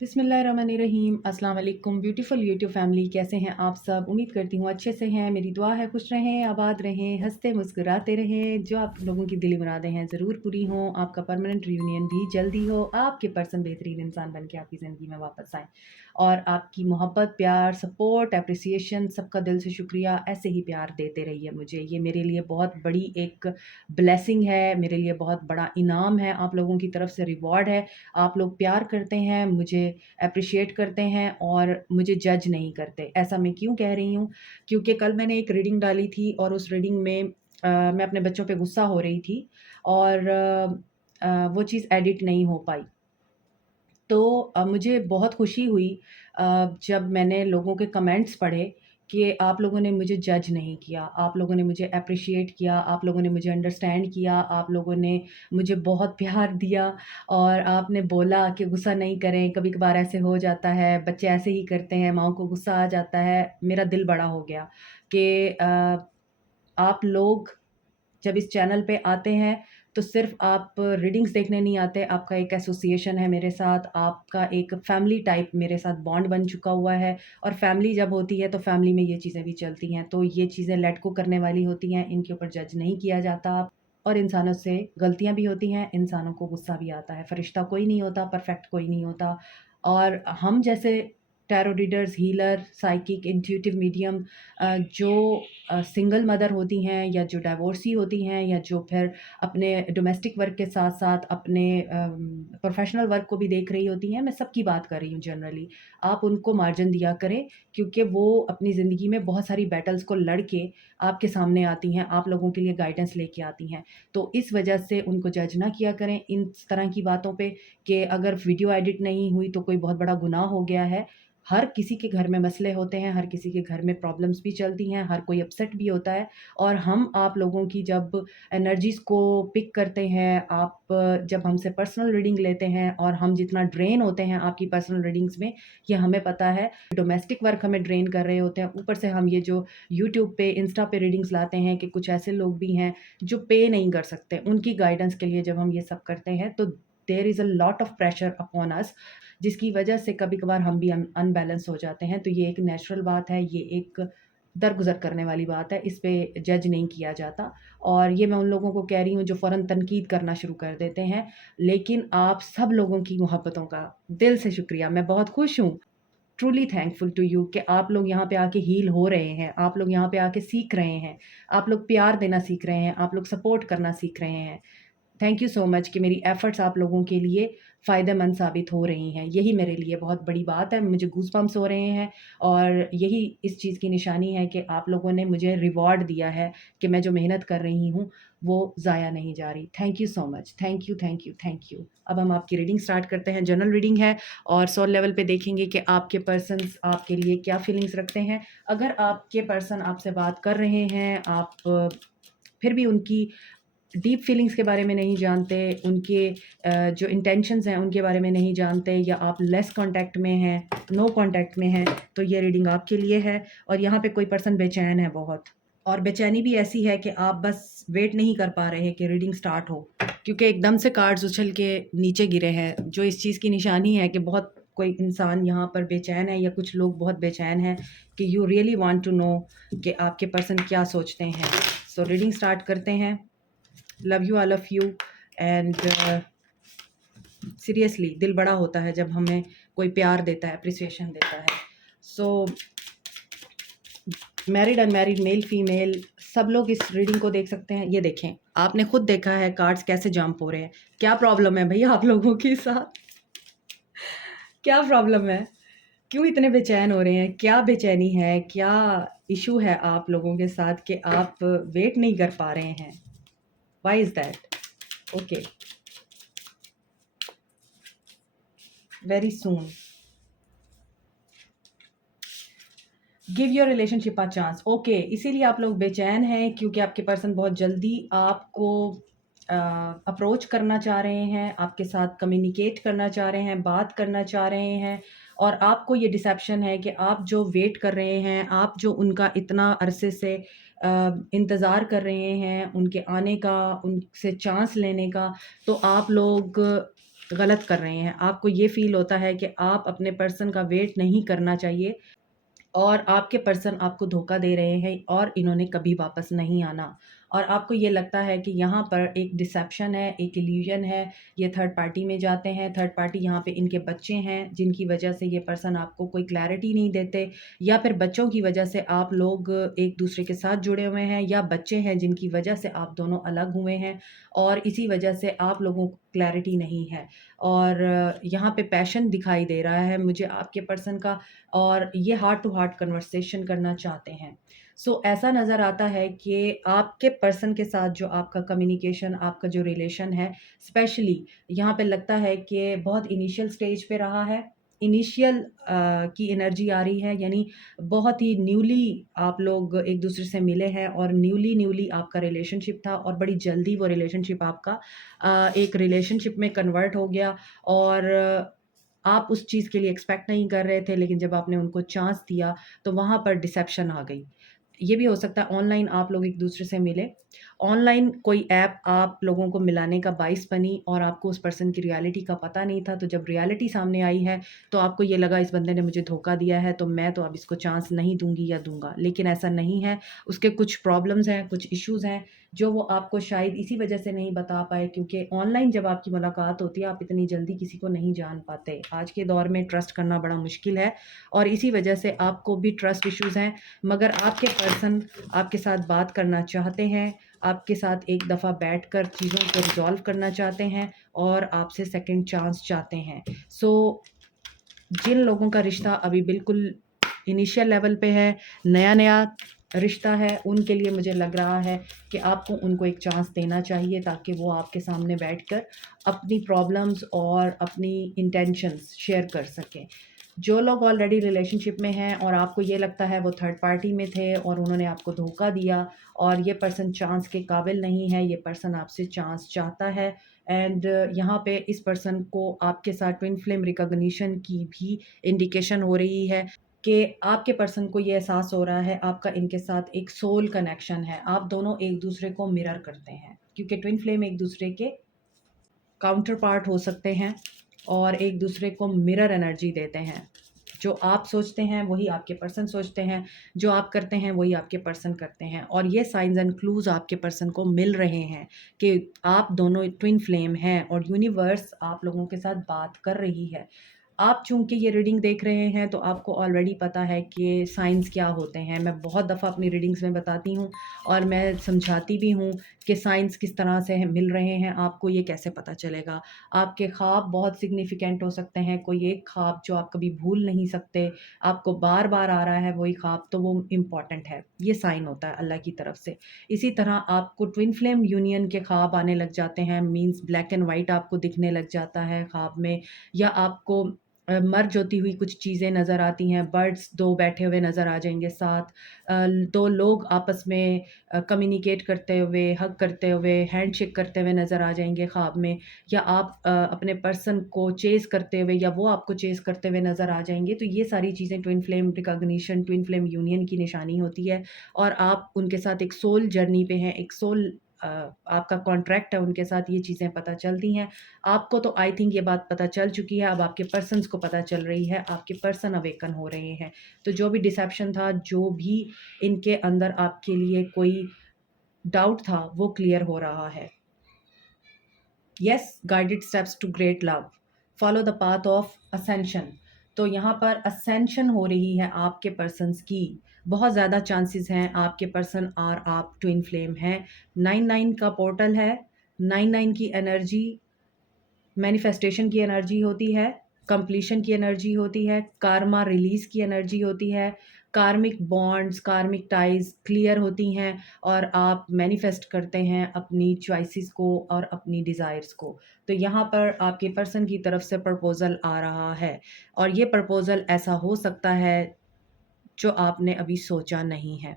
बिस्मिल्लाहिर्रहमानिर्रहीम। अस्सलाम वालेकुम ब्यूटीफुल यूट्यूब फैमिली, कैसे हैं आप सब? उम्मीद करती हूँ अच्छे से हैं। मेरी दुआ है खुश रहें, आबाद रहें, हंसते मुस्कुराते रहें। जो आप लोगों की दिली मुरादें हैं ज़रूर पूरी हों, आपका परमानेंट रियूनियन भी जल्दी हो, आपके पर्सन बेहतरीन इंसान बन के आपकी ज़िंदगी में वापस आएँ और आपकी मोहब्बत, प्यार, सपोर्ट, एप्रिसिएशन सबका दिल से शुक्रिया। ऐसे ही प्यार देते रहिए मुझे, ये मेरे लिए बहुत बड़ी एक ब्लेसिंग है, मेरे लिए बहुत बड़ा इनाम है, आप लोगों की तरफ से रिवॉर्ड है। आप लोग प्यार करते हैं, मुझे एप्रिशिएट करते हैं और मुझे जज नहीं करते। ऐसा मैं क्यों कह रही हूँ? क्योंकि कल मैंने एक रीडिंग डाली थी और उस रीडिंग में मैं अपने बच्चों पे गुस्सा हो रही थी और वो चीज़ एडिट नहीं हो पाई। तो मुझे बहुत खुशी हुई जब मैंने लोगों के कमेंट्स पढ़े कि आप लोगों ने मुझे जज नहीं किया, आप लोगों ने मुझे एप्रिशिएट किया, आप लोगों ने मुझे अंडरस्टैंड किया, आप लोगों ने मुझे बहुत प्यार दिया और आपने बोला कि गुस्सा नहीं करें, कभी-कभार ऐसे हो जाता है, बच्चे ऐसे ही करते हैं, माँओं को गुस्सा आ जाता है। मेरा दिल बड़ा हो गया कि आप लोग जब इस चैनल पे आते हैं तो सिर्फ़ आप रीडिंग्स देखने नहीं आते, आपका एक एसोसिएशन है मेरे साथ, आपका एक फैमिली टाइप मेरे साथ बॉन्ड बन चुका हुआ है और फैमिली जब होती है तो फैमिली में ये चीज़ें भी चलती हैं। तो ये चीज़ें लेट गो करने वाली होती हैं, इनके ऊपर जज नहीं किया जाता और इंसानों से गलतियाँ भी होती हैं, इंसानों को गुस्सा भी आता है। फ़रिश्ता कोई नहीं होता, परफ़ेक्ट कोई नहीं होता और हम जैसे tarot readers, healer, psychic, intuitive medium जो सिंगल मदर होती हैं या जो डाइवोर्सी होती हैं या जो फिर अपने डोमेस्टिक वर्क के साथ-साथ अपने प्रोफ़ेशनल वर्क को भी देख रही होती हैं, मैं सबकी बात कर रही हूँ जनरली। आप उनको मार्जिन दिया करें क्योंकि वो अपनी ज़िंदगी में बहुत सारी बैटल्स को लड़ के आपके सामने आती हैं, आप लोगों के लिए गाइडेंस लेके आती हैं। तो इस वजह से उनको जज ना किया करें इन तरह की बातों पे कि अगर वीडियो एडिट नहीं हुई तो कोई बहुत बड़ा गुनाह हो गया है। हर किसी के घर में मसले होते हैं, हर किसी के घर में प्रॉब्लम्स भी चलती हैं, हर कोई अपसेट भी होता है और हम आप लोगों की जब एनर्जीज़ को पिक करते हैं, आप जब हमसे पर्सनल रीडिंग लेते हैं और हम जितना ड्रेन होते हैं आपकी पर्सनल रीडिंग्स में, ये हमें पता है। डोमेस्टिक वर्क हमें ड्रेन कर रहे होते हैं, ऊपर से हम ये जो यूट्यूब पे, इंस्टा पे रीडिंग्स लाते हैं कि कुछ ऐसे लोग भी हैं जो पे नहीं कर सकते। उनकी गाइडेंस के लिए जब हम ये सब करते हैं, तो there is a lot of pressure upon us जिसकी वजह से कभी-कभार हम भी अनबैलेंस हो जाते हैं। तो ये एक नेचुरल बात है, ये एक दरगुज़र करने वाली बात है, इस पे जज नहीं किया जाता और ये मैं उन लोगों को कह रही हूँ जो फ़ौरन तनकीद करना शुरू कर देते हैं। लेकिन आप सब लोगों की मोहब्बतों का दिल से शुक्रिया, मैं बहुत खुश हूँ, ट्रूली थैंकफुल टू यू कि आप लोग यहाँ पे आके हील हो रहे हैं, आप लोग यहाँ पे आके सीख रहे हैं, आप लोग प्यार देना सीख रहे हैं, आप लोग सपोर्ट करना सीख रहे हैं। थैंक यू सो मच कि मेरी एफ़र्ट्स आप लोगों के लिए फ़ायदेमंद साबित हो रही हैं। यही मेरे लिए बहुत बड़ी बात है, मुझे गूज़बम्प्स हो रहे हैं और यही इस चीज़ की निशानी है कि आप लोगों ने मुझे रिवॉर्ड दिया है कि मैं जो मेहनत कर रही हूँ, वो ज़ाया नहीं जा रही। Thank you so much. Thank you, thank you, thank you. अब हम आपकी रीडिंग स्टार्ट करते हैं। जनरल रीडिंग है और सोल लेवल पे देखेंगे कि आपके पर्सन्स आपके लिए क्या फीलिंग्स रखते हैं। अगर आपके पर्सन आपसे बात कर रहे हैं, आप फिर भी उनकी डीप फीलिंग्स के बारे में नहीं जानते, उनके जो इंटेंशंस हैं उनके बारे में नहीं जानते या आप लेस कॉन्टैक्ट में हैं, नो कॉन्टैक्ट में हैं, तो ये रीडिंग आपके लिए है और यहाँ पे कोई पर्सन बेचैन है बहुत और बेचैनी भी ऐसी है कि आप बस वेट नहीं कर पा रहे कि रीडिंग स्टार्ट हो क्योंकि एकदम से कार्ड्स उछल के नीचे गिरे हैं, जो इस चीज़ की निशानी है कि बहुत कोई इंसान यहाँ पर बेचैन है या कुछ लोग बहुत बेचैन हैं कि you really want to know कि आपके पर्सन क्या सोचते हैं। सो रीडिंग स्टार्ट करते हैं। Love you all of you and seriously दिल बड़ा होता है जब हमें कोई प्यार देता है, अप्रिसिएशन देता है। सो मैरिड अनमैरिड मेल फीमेल सब लोग इस रीडिंग को देख सकते हैं। ये देखें, आपने खुद देखा है कार्ड्स कैसे जंप हो रहे हैं। क्या प्रॉब्लम है भैया आप लोगों के साथ? क्या प्रॉब्लम है? क्यों इतने बेचैन हो रहे हैं? क्या बेचैनी है? क्या इशू है आप लोगों के साथ कि आप वेट नहीं कर पा रहे हैं? Why is that? Okay, very soon give your relationship a chance. Okay, इसीलिए आप लोग बेचैन हैं क्योंकि आपके पर्सन बहुत जल्दी आपको अप्रोच करना चाह रहे हैं, आपके साथ कम्युनिकेट करना चाह रहे हैं, बात करना चाह रहे हैं और आपको ये डिसेप्शन है कि आप जो वेट कर रहे हैं, आप जो उनका इतना अरसे से इंतज़ार कर रहे हैं, उनके आने का, उनसे चांस लेने का, तो आप लोग गलत कर रहे हैं। आपको ये फ़ील होता है कि आप अपने पर्सन का वेट नहीं करना चाहिए और आपके पर्सन आपको धोखा दे रहे हैं और इन्होंने कभी वापस नहीं आना। और आपको ये लगता है कि यहाँ पर एक डिसेप्शन है, एक इल्यूज़न है, ये थर्ड पार्टी में जाते हैं, थर्ड पार्टी यहाँ पे इनके बच्चे हैं, जिनकी वजह से ये पर्सन आपको कोई क्लैरिटी नहीं देते, या फिर बच्चों की वजह से आप लोग एक-दूसरे के साथ जुड़े हुए हैं, या बच्चे हैं जिनकी वजह से आप दोनों अलग हुए हैं और इसी वजह से आप लोगों को क्लैरिटी नहीं है। और यहाँ पे पैशन दिखाई दे रहा है मुझे आपके पर्सन का, और ये हार्ट टू हार्ट कन्वर्सेशन करना चाहते हैं। सो ऐसा नज़र आता है कि आपके पर्सन के साथ जो आपका कम्युनिकेशन, आपका जो रिलेशन है, स्पेशली यहाँ पे लगता है कि बहुत इनिशियल स्टेज पे रहा है। इनिशियल की एनर्जी आ रही है, यानी बहुत ही न्यूली आप लोग एक-दूसरे से मिले हैं और न्यूली आपका रिलेशनशिप था और बड़ी जल्दी वो रिलेशनशिप आपका एक रिलेशनशिप में कन्वर्ट हो गया, और आप उस चीज़ के लिए एक्सपेक्ट नहीं कर रहे थे, लेकिन जब आपने उनको चांस दिया तो वहाँ पर डिसेप्शन आ गई। ये भी हो सकता है ऑनलाइन आप लोग एक-दूसरे से मिले। ऑनलाइन कोई ऐप आप लोगों को मिलाने का बाइस बनी और आपको उस पर्सन की रियलिटी का पता नहीं था, तो जब रियलिटी सामने आई है, तो आपको ये लगा इस बंदे ने मुझे धोखा दिया है, तो मैं तो अब इसको चांस नहीं दूँगी या दूँगा। लेकिन ऐसा नहीं है, उसके कुछ प्रॉब्लम्स हैं, कुछ इश्यूज़ हैं, जो वो आपको शायद इसी वजह से नहीं बता पाए, क्योंकि ऑनलाइन जब आपकी मुलाकात होती है, आप इतनी जल्दी किसी को नहीं जान पाते। आज के दौर में ट्रस्ट करना बड़ा मुश्किल है और इसी वजह से आपको भी ट्रस्ट इश्यूज़ हैं, मगर आपके पर्सन आपके साथ बात करना चाहते हैं, आपके साथ एक दफ़ा बैठकर चीज़ों को रिज़ॉल्व करना चाहते हैं और आपसे सेकंड चांस चाहते हैं। सो जिन लोगों का रिश्ता अभी बिल्कुल इनिशियल लेवल पे है, नया-नया रिश्ता है, उनके लिए मुझे लग रहा है कि आपको उनको एक चांस देना चाहिए, ताकि वो आपके सामने बैठकर अपनी प्रॉब्लम्स और अपनी इंटेंशंस शेयर कर सकें। जो लोग ऑलरेडी रिलेशनशिप में हैं और आपको ये लगता है वो थर्ड पार्टी में थे और उन्होंने आपको धोखा दिया और ये पर्सन चांस के काबिल नहीं है, ये पर्सन आपसे चांस चाहता है, एंड यहाँ पे इस पर्सन को आपके साथ ट्विन फ्लेम रिकॉग्निशन की भी इंडिकेशन हो रही है कि आपके पर्सन को ये एहसास हो रहा है आपका इनके साथ एक सोल कनेक्शन है। आप दोनों एक दूसरे को मिरर करते हैं, क्योंकि ट्विन फ्लेम एक दूसरे के काउंटर पार्ट हो सकते हैं और एक दूसरे को मिरर एनर्जी देते हैं। जो आप सोचते हैं वही आपके पर्सन सोचते हैं, जो आप करते हैं वही आपके पर्सन करते हैं, और ये साइंस एंड क्लूज़ आपके पर्सन को मिल रहे हैं कि आप दोनों ट्विन फ्लेम हैं और यूनिवर्स आप लोगों के साथ बात कर रही है। आप चूँकि ये रीडिंग देख रहे हैं तो आपको ऑलरेडी पता है कि साइंस क्या होते हैं। मैं बहुत दफ़ा अपनी रीडिंग्स में बताती हूँ और मैं समझाती भी हूँ कि साइंस किस तरह से मिल रहे हैं, आपको ये कैसे पता चलेगा। आपके ख्वाब बहुत सिग्निफिकेंट हो सकते हैं, कोई एक ख्वाब जो आप कभी भूल नहीं सकते, आपको बार-बार आ रहा है वही ख्वाब, तो वो इम्पॉर्टेंट है। ये साइन होता है अल्लाह की तरफ से। इसी तरह आपको ट्विन फ्लेम यूनियन के ख्वाब आने लग जाते हैं, मीन्स ब्लैक एंड व्हाइट आपको दिखने लग जाता है ख्वाब में, या आपको मर्ज होती हुई कुछ चीज़ें नज़र आती हैं, बर्ड्स 2 बैठे हुए नज़र आ जाएँगे साथ, 2 लोग आपस में कम्युनिकेट करते हुए, हग करते हुए, हैंडशेक करते हुए नज़र आ जाएँगे ख्वाब में, या आप अपने पर्सन को चेज़ करते हुए या वो आपको चेज़ करते हुए नज़र आ जाएँगे। तो ये सारी चीज़ें twin flame recognition, twin flame union की निशानी होती है, और आप उनके साथ एक सोल जर्नी पे हैं, एक सोल आपका कॉन्ट्रैक्ट है उनके साथ, ये चीज़ें पता चलती हैं। आपको तो आई थिंक ये बात पता चल चुकी है, अब आपके पर्सन्स को पता चल रही है, आपके पर्सन अवेकन हो रहे हैं। तो जो भी डिसेप्शन था, जो भी इनके अंदर आपके लिए कोई डाउट था, वो क्लियर हो रहा है। Yes, guided steps to great love, follow the path of ascension. तो यहाँ पर असेंशन हो रही है आपके पर्सन्स की, बहुत ज़्यादा चांसेस हैं आपके पर्सन और आप ट्विन फ्लेम हैं। 9-9 का पोर्टल है, 9-9 की एनर्जी मैनिफेस्टेशन की एनर्जी होती है, कंप्लीशन की एनर्जी होती है, कार्मा रिलीज़ की एनर्जी होती है, कार्मिक बॉन्ड्स, कार्मिक टाइज़ क्लियर होती हैं और आप मैनिफेस्ट करते हैं अपनी चॉइसेस को और अपनी डिज़ायर्स को। तो यहाँ पर आपके पर्सन की तरफ से प्रपोज़ल आ रहा है, और ये प्रपोज़ल ऐसा हो सकता है जो आपने अभी सोचा नहीं है।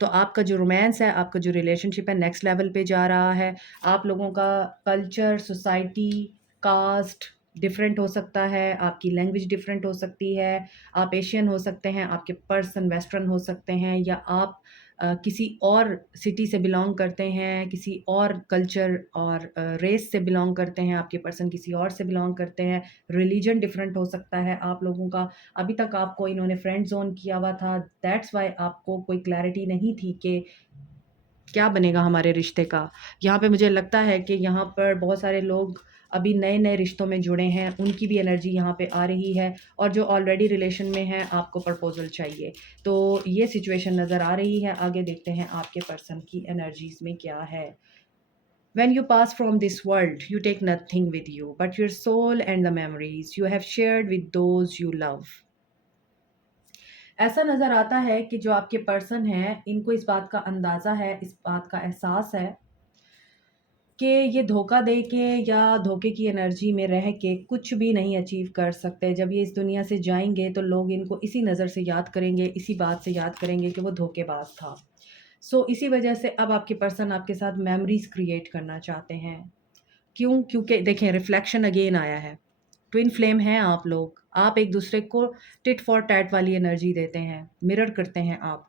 तो आपका जो रोमांस है, आपका जो रिलेशनशिप है, नेक्स्ट लेवल पे जा रहा है। आप लोगों का कल्चर, सोसाइटी, कास्ट डिफरेंट हो सकता है, आपकी लैंग्वेज डिफरेंट हो सकती है, आप एशियन हो सकते हैं, आपके पर्सन वेस्टर्न हो सकते हैं, या आप किसी और सिटी से बिलोंग करते हैं, किसी और कल्चर और रेस से बिलोंग करते हैं, आपके पर्सन किसी और से बिलोंग करते हैं, रिलीजन डिफरेंट हो सकता है आप लोगों का। अभी तक आपको इन्होंने फ्रेंड ज़ोन किया हुआ था, दैट्स व्हाई आपको कोई क्लैरिटी नहीं थी कि क्या बनेगा हमारे रिश्ते का। यहाँ पे मुझे लगता है कि यहाँ पर बहुत सारे लोग अभी नए-नए रिश्तों में जुड़े हैं, उनकी भी एनर्जी यहाँ पे आ रही है, और जो ऑलरेडी रिलेशन में हैं, आपको प्रपोज़ल चाहिए। तो ये सिचुएशन नज़र आ रही है। आगे देखते हैं आपके पर्सन की एनर्जीज़ में क्या है। When you pass from this world, you take nothing with you but your soul and the memories you have shared with those you love. ऐसा नज़र आता है कि जो आपके पर्सन हैं, इनको इस बात का अंदाज़ा है, इस बात का एहसास है कि ये धोखा दे के या धोखे की एनर्जी में रह के कुछ भी नहीं अचीव कर सकते। जब ये इस दुनिया से जाएँगे तो लोग इनको इसी नज़र से याद करेंगे, इसी बात से याद करेंगे कि वो धोखेबाज था। सो इसी वजह से अब आपके पर्सन आपके साथ मेमोरीज़ क्रिएट करना चाहते हैं। क्यों? क्योंकि देखें, रिफ्लेक्शन अगेन आया है। ट्विन फ्लेम हैं आप लोग। आप एक-दूसरे को टिट फॉर टैट वाली एनर्जी देते हैं, मिरर करते हैं आप।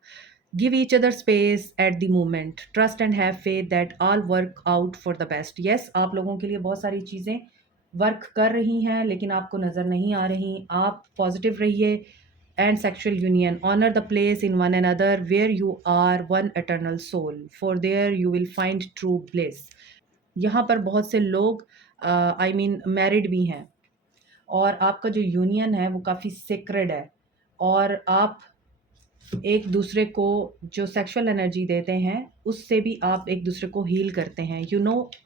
Give each other space at the moment, trust and have faith that all work out for the best. Yes, आप लोगों के लिए बहुत सारी चीज़ें वर्क कर रही हैं, लेकिन आपको नज़र नहीं आ रही। आप पॉज़िटिव रहिए and sexual union, honour the place in one another where you are one eternal soul, for there you will find true bliss. यहाँ पर बहुत से लोग आई मीन मैरिड भी हैं, और आपका जो यूनियन है वो काफ़ी सेक्रेड है, और आप एक दूसरे को जो सेक्सुअल एनर्जी देते हैं उससे भी आप एक दूसरे को हील करते हैं।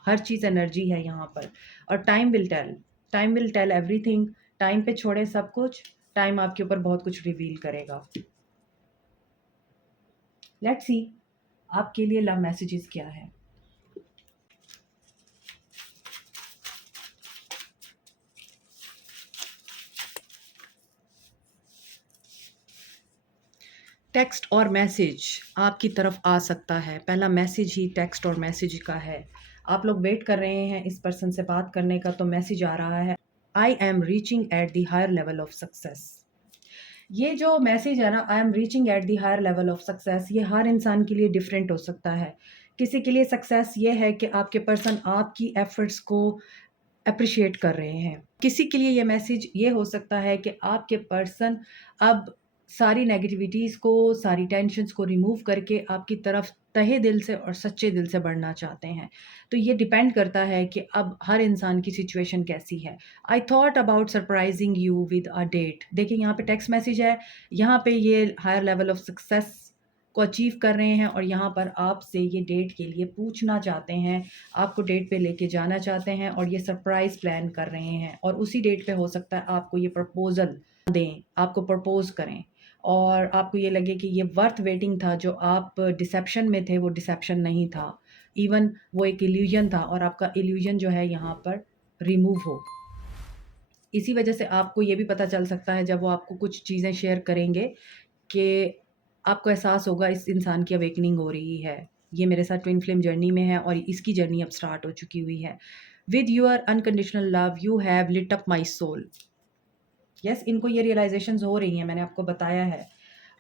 हर चीज़ एनर्जी है यहाँ पर, और time will tell everything. Time पे छोड़े सब कुछ, टाइम आपके ऊपर बहुत कुछ रिवील करेगा। लेट्स सी आपके लिए लव मैसेजेस क्या है। टेक्स्ट और मैसेज आपकी तरफ आ सकता है। पहला मैसेज ही टेक्स्ट और मैसेज का है। आप लोग वेट कर रहे हैं इस पर्सन से बात करने का, तो मैसेज आ रहा है, I am reaching at the higher level of success. ये जो मैसेज है ना, I am reaching at the higher level of success, ये हर इंसान के लिए डिफरेंट हो सकता है। किसी के लिए सक्सेस ये है कि आपके पर्सन आपकी एफर्ट्स को अप्रिशिएट कर रहे हैं। किसी के लिए ये मैसेज ये हो सकता है कि आपके पर्सन अब सारी नेगेटिविटीज़ को, सारी टेंशन्स को रिमूव करके आपकी तरफ तहे दिल से और सच्चे दिल से बढ़ना चाहते हैं। तो ये डिपेंड करता है कि अब हर इंसान की सिचुएशन कैसी है। I thought about surprising you with a date. देखिए, यहाँ पे टेक्स्ट मैसेज है, यहाँ पे ये हायर लेवल ऑफ सक्सेस को अचीव कर रहे हैं, और यहाँ पर आपसे ये डेट के लिए पूछना चाहते हैं, आपको डेट पे लेके जाना चाहते हैं, और ये सरप्राइज़ प्लान कर रहे हैं। और उसी डेट पे हो सकता है आपको ये प्रपोज़ल दें, आपको प्रपोज़ करें, और आपको ये लगे कि ये वर्थ वेटिंग था। जो आप डिसेप्शन में थे वो डिसेप्शन नहीं था, इवन वो एक इल्यूजन था, और आपका इल्यूजन जो है यहाँ पर रिमूव हो। इसी वजह से आपको ये भी पता चल सकता है जब वो आपको कुछ चीज़ें शेयर करेंगे कि आपको एहसास होगा इस इंसान की अवेकनिंग हो रही है। ये मेरे साथ ट्विन फ्लेम जर्नी में है, और इसकी जर्नी अब स्टार्ट हो चुकी हुई है। With your unconditional love you have lit up my soul. Yes, इनको ये रियलाइजेशंस हो रही हैं, मैंने आपको बताया है।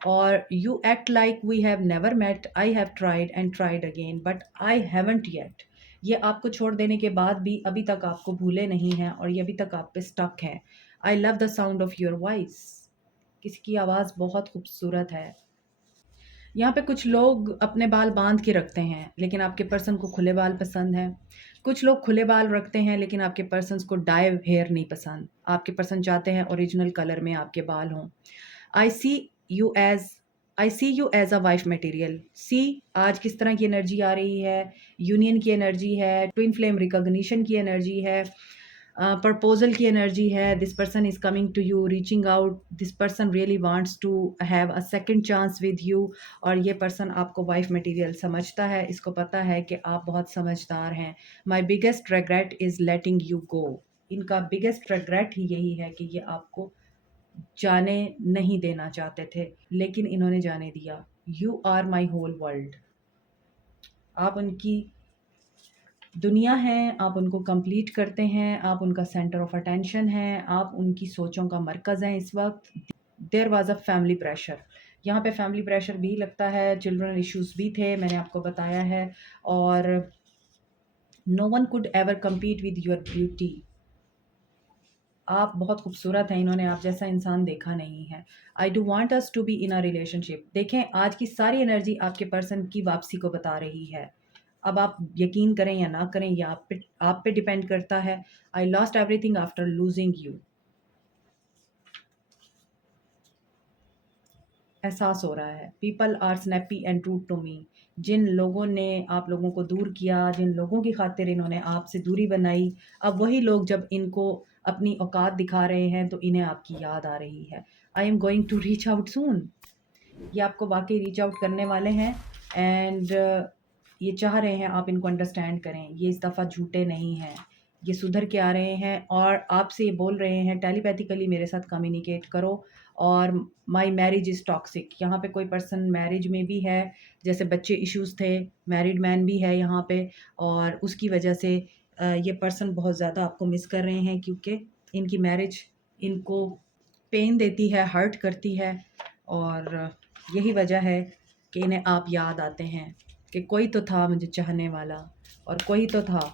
और you act like we have never met, I have tried and tried again but I haven't yet. ये आपको छोड़ देने के बाद भी अभी तक आपको भूले नहीं हैं, और ये अभी तक आप पे स्टक हैं। I love the sound of your voice. किसी की आवाज़ बहुत खूबसूरत है। यहाँ पे कुछ लोग अपने बाल बांध के रखते हैं, लेकिन आपके पर्सन को खुले बाल पसंद हैं। कुछ लोग खुले बाल रखते हैं, लेकिन आपके पर्सन्स को डाई हेयर नहीं पसंद। आपके पर्सन चाहते हैं ओरिजिनल कलर में आपके बाल हों। I see you as I see you as a wife material. See, आज किस तरह की एनर्जी आ रही है, यूनियन की एनर्जी है, ट्विन फ्लेम रिकॉग्निशन की एनर्जी है, प्रपोजल की एनर्जी है। This person is coming to you, reaching out. This person really wants to have a second chance with you, और ये पर्सन आपको वाइफ मटेरियल समझता है। इसको पता है कि आप बहुत समझदार हैं। My biggest regret is letting you go. इनका बिगेस्ट रेग्रेट ही यही है कि ये आपको जाने नहीं देना चाहते थे, लेकिन इन्होंने जाने दिया। You are my whole world. आप उनकी दुनिया हैं, आप उनको कंप्लीट करते हैं, आप उनका सेंटर ऑफ अटेंशन हैं, आप उनकी सोचों का मरकज़ हैं इस वक्त। There was a family pressure. यहाँ पे फैमिली प्रेशर भी लगता है, चिल्ड्रन इश्यूज़ भी थे, मैंने आपको बताया है। और no one could ever compete with your beauty. आप बहुत खूबसूरत हैं, इन्होंने आप जैसा इंसान देखा नहीं है। I do want us to be in a relationship. देखें, आज की सारी एनर्जी आपके पर्सन की वापसी को बता रही है। अब आप यकीन करें या ना करें, या आप पे डिपेंड करता है। I lost everything after losing you. एहसास हो रहा है। People are snappy and truth to me. जिन लोगों ने आप लोगों को दूर किया, जिन लोगों की खातिर इन्होंने आपसे दूरी बनाई, अब वही लोग जब इनको अपनी औकात दिखा रहे हैं तो इन्हें आपकी याद आ रही है। I am going to reach out soon. ये आपको वाकई रीच आउट करने वाले हैं। एंड ये चाह रहे हैं आप इनको अंडरस्टैंड करें। ये इस दफ़ा झूठे नहीं हैं, ये सुधर के आ रहे हैं और आपसे ये बोल रहे हैं टेलीपैथिकली मेरे साथ कम्युनिकेट करो। और माई मैरिज इज़ टॉक्सिक। यहाँ पे कोई पर्सन मैरिज में भी है, जैसे बच्चे इश्यूज़ थे, मैरिड मैन भी है यहाँ पे, और उसकी वजह से ये पर्सन बहुत ज़्यादा आपको मिस कर रहे हैं, क्योंकि इनकी मैरिज इनको पेन देती है, हर्ट करती है। और यही वजह है कि इन्हें आप याद आते हैं कि कोई तो था मुझे चाहने वाला, और कोई तो था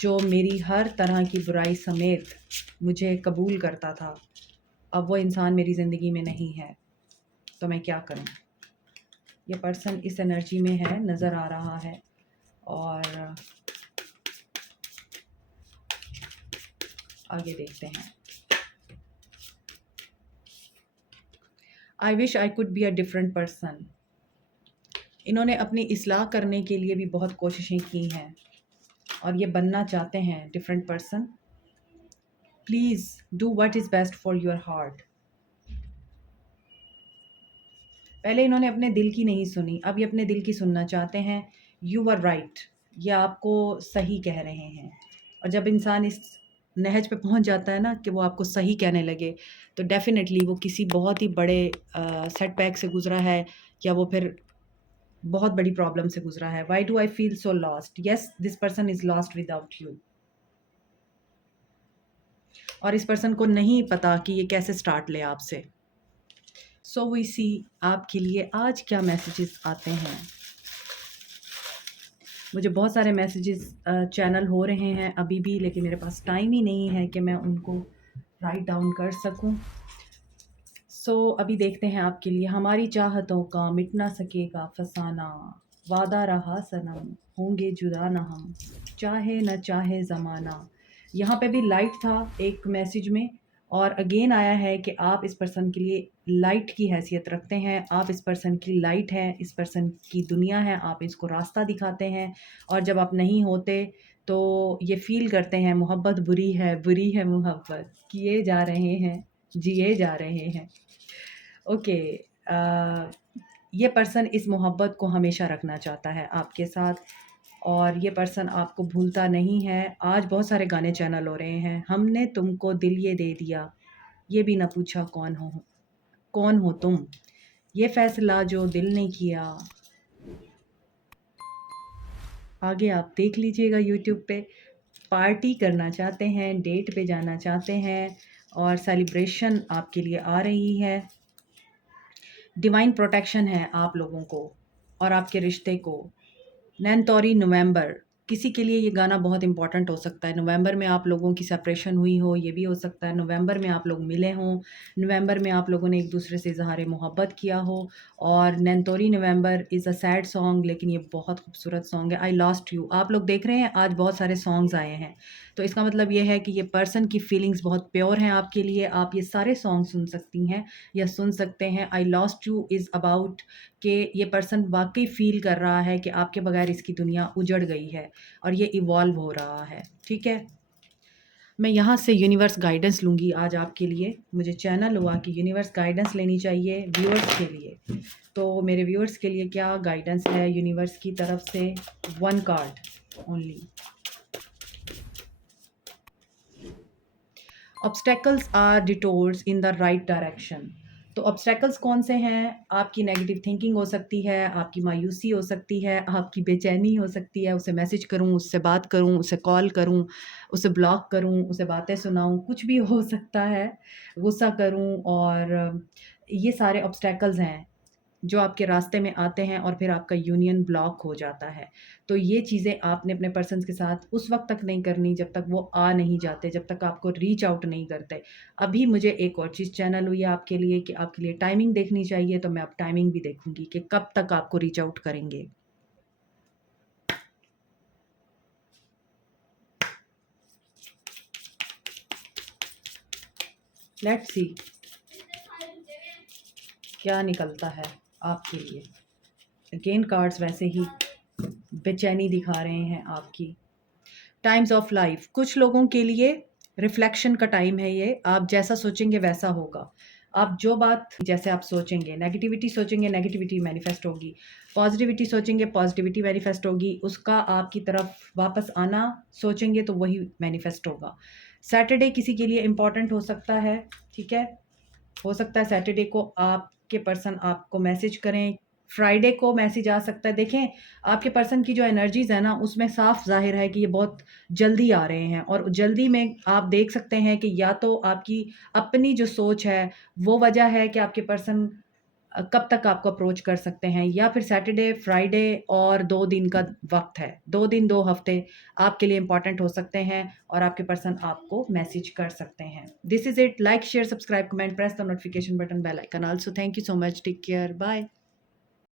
जो मेरी हर तरह की बुराई समेत मुझे कबूल करता था। अब वो इंसान मेरी ज़िंदगी में नहीं है, तो मैं क्या करूं? ये पर्सन इस एनर्जी में है, नज़र आ रहा है। और आगे देखते हैं। I wish I could be a different person. इन्होंने अपनी इस्लाह करने के लिए भी बहुत कोशिशें की हैं और ये बनना चाहते हैं different person. Please do what is best for your heart. पहले इन्होंने अपने दिल की नहीं सुनी, अब ये अपने दिल की सुनना चाहते हैं। यू वर राइट, ये आपको सही कह रहे हैं। और जब इंसान इस नहज पे पहुंच जाता है ना कि वो आपको सही कहने लगे, तो डेफ़िनेटली वो किसी बहुत ही बड़े सेटबैक से गुज़रा है, या वो फिर बहुत बड़ी प्रॉब्लम से गुज़रा है। Why do I feel so lost? Yes, this person is lost without you. और इस पर्सन को नहीं पता कि ये कैसे स्टार्ट ले आपसे। सो वी सी आपके लिए आज क्या मैसेजेस आते हैं। मुझे बहुत सारे मैसेजेस चैनल हो रहे हैं अभी भी, लेकिन मेरे पास टाइम ही नहीं है कि मैं उनको राइट डाउन कर सकूं। सो अभी देखते हैं आपके लिए। हमारी चाहतों का मिट ना सकेगा फसाना, वादा रहा सनम, होंगे जुदा ना हम, चाहे न चाहे ज़माना। यहाँ पे भी लाइट था एक मैसेज में, और अगेन आया है कि आप इस पर्सन के लिए लाइट की हैसियत रखते हैं। आप इस पर्सन की लाइट हैं, इस पर्सन की दुनिया है, आप इसको रास्ता दिखाते हैं। और जब आप नहीं होते तो ये फ़ील करते हैं मोहब्बत बुरी है मोहब्बत, किए जा रहे हैं, जिए जा रहे हैं। ओके, ये पर्सन इस मोहब्बत को हमेशा रखना चाहता है आपके साथ, और ये पर्सन आपको भूलता नहीं है। आज बहुत सारे गाने चैनल हो रहे हैं। हमने तुमको दिल ये दे दिया, ये भी ना पूछा कौन हो तुम, ये फ़ैसला जो दिल ने किया। आगे आप देख लीजिएगा यूट्यूब पे। पार्टी करना चाहते हैं, डेट पे जाना चाहते हैं, और सेलिब्रेशन आपके लिए आ रही है। डिवाइन प्रोटेक्शन है आप लोगों को और आपके रिश्ते को। नैनतौरी नवंबर, किसी के लिए ये गाना बहुत इंपॉर्टेंट हो सकता है। नवंबर में आप लोगों की सेपरेशन हुई हो, ये भी हो सकता है। नवंबर में आप लोग मिले हों, नवंबर में आप लोगों ने एक दूसरे से इजहार मोहब्बत किया हो। और नैनतौरी नवंबर इज़ अ सैड सॉन्ग, लेकिन ये बहुत खूबसूरत सॉन्ग है। आई लॉस्ट यू, आप लोग देख रहे हैं आज बहुत सारे सॉन्ग्स आए हैं, तो इसका मतलब ये है कि ये पर्सन की फीलिंग्स बहुत प्योर हैं आपके लिए। आप ये सारे सॉन्ग सुन सकती हैं या सुन सकते हैं। I lost you is about कि ये पर्सन वाकई फ़ील कर रहा है कि आपके बगैर इसकी दुनिया उजड़ गई है और ये इवॉल्व हो रहा है। ठीक है, मैं यहाँ से यूनिवर्स गाइडेंस लूँगी आज आपके लिए। मुझे चैनल हुआ कि यूनिवर्स गाइडेंस लेनी चाहिए व्यूअर्स के लिए। तो मेरे व्यूअर्स के लिए क्या गाइडेंस है यूनिवर्स की तरफ से? One card only. Obstacles are detours in the right direction. तो ऑब्स्टेकल्स कौन से हैं? आपकी नेगेटिव थिंकिंग हो सकती है, आपकी मायूसी हो सकती है, आपकी बेचैनी हो सकती है। उसे मैसेज करूं, उससे बात करूं, उसे कॉल करूं, उसे ब्लॉक करूं, उसे बातें सुनाऊं, कुछ भी हो सकता है, गुस्सा करूं। और ये सारे ऑब्स्टेकल्स हैं। जो आपके रास्ते में आते हैं और फिर आपका यूनियन ब्लॉक हो जाता है। तो ये चीज़ें आपने अपने पर्सन्स के साथ उस वक़्त तक नहीं करनी जब तक वो आ नहीं जाते, जब तक आपको रीच आउट नहीं करते। अभी मुझे एक और चीज़ चैनल हुई है आपके लिए कि आपके लिए टाइमिंग देखनी चाहिए, तो मैं अब टाइमिंग भी देखूँगी कि कब तक आपको रीच आउट करेंगे। लेट्स सी क्या निकलता है आपके लिए। अगेन कार्ड्स वैसे ही बेचैनी दिखा रहे हैं आपकी। टाइम्स ऑफ लाइफ, कुछ लोगों के लिए रिफ्लेक्शन का टाइम है ये। आप जैसा सोचेंगे वैसा होगा। आप जो बात जैसे आप सोचेंगे, नेगेटिविटी सोचेंगे नेगेटिविटी मैनिफेस्ट होगी, पॉजिटिविटी सोचेंगे पॉजिटिविटी मैनिफेस्ट होगी, उसका आपकी तरफ वापस आना सोचेंगे तो वही मैनिफेस्ट होगा। सैटरडे किसी के लिए इम्पॉर्टेंट हो सकता है, ठीक है। हो सकता है सैटरडे को आपके पर्सन आपको मैसेज करें, फ्राइडे को मैसेज आ सकता है। देखें आपके पर्सन की जो एनर्जीज़ है ना, उसमें साफ ज़ाहिर है कि ये बहुत जल्दी आ रहे हैं, और जल्दी में आप देख सकते हैं कि या तो आपकी अपनी जो सोच है वो वजह है कि आपके पर्सन कब तक आपको अप्रोच कर सकते हैं, या फिर सैटरडे, फ्राइडे और 2 दिन का वक़्त है। 2 दिन, 2 हफ़्ते आपके लिए इम्पोर्टेंट हो सकते हैं और आपके पर्सन आपको मैसेज कर सकते हैं। This is it. Like, share, subscribe, comment, press the notification button, bell icon also. Thank you so much. Take care. Bye.